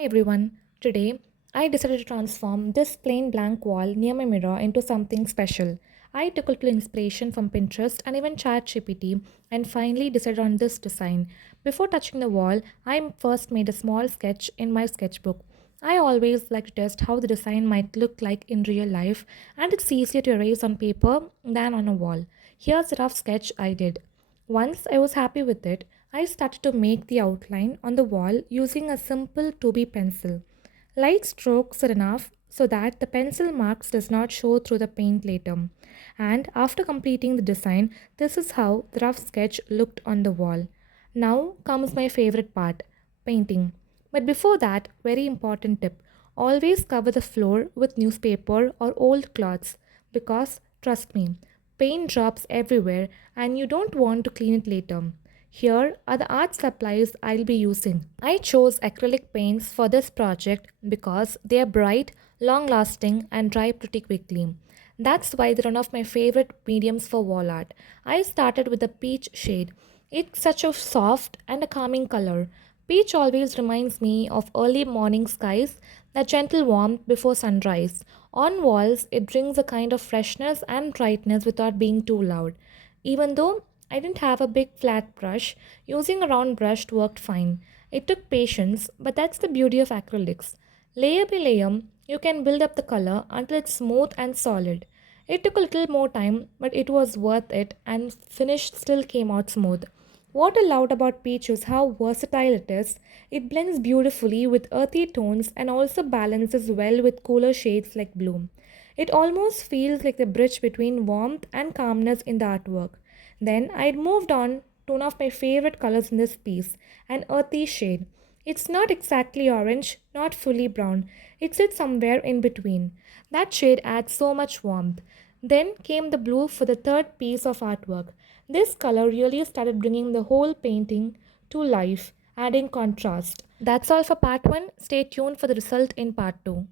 Hey everyone, today I decided to transform this plain blank wall near my mirror into something special. I took a little inspiration from Pinterest and even ChatGPT and finally decided on this design. Before touching the wall, I first made a small sketch in my sketchbook. I always like to test how the design might look like in real life, and it's easier to erase on paper than on a wall. Here's a rough sketch I did. Once I was happy with it, I started to make the outline on the wall using a simple 2B pencil. Light strokes are enough so that the pencil marks does not show through the paint later. And after completing the design, this is how the rough sketch looked on the wall. Now comes my favorite part, painting. But before that, very important tip, always cover the floor with newspaper or old cloths because trust me, paint drops everywhere and you don't want to clean it later. Here are the art supplies I'll be using. I chose acrylic paints for this project because they are bright, long lasting, and dry pretty quickly. That's why they're one of my favorite mediums for wall art. I started with the peach shade. It's such a soft and a calming color. Peach always reminds me of early morning skies, that gentle warmth before sunrise. On walls, it brings a kind of freshness and brightness without being too loud. Even though I didn't have a big flat brush, using a round brush worked fine. It took patience, but that's the beauty of acrylics. Layer by layer, you can build up the color until it's smooth and solid. It took a little more time, but it was worth it, and finish still came out smooth. What I loved about peach is how versatile it is. It blends beautifully with earthy tones and also balances well with cooler shades like blue. It almost feels like the bridge between warmth and calmness in the artwork. Then I moved on to one of my favorite colors in this piece, an earthy shade. It's not exactly orange, not fully brown. It sits somewhere in between. That shade adds so much warmth. Then came the blue for the third piece of artwork. This color really started bringing the whole painting to life, adding contrast. That's all for part 1. Stay tuned for the result in part 2.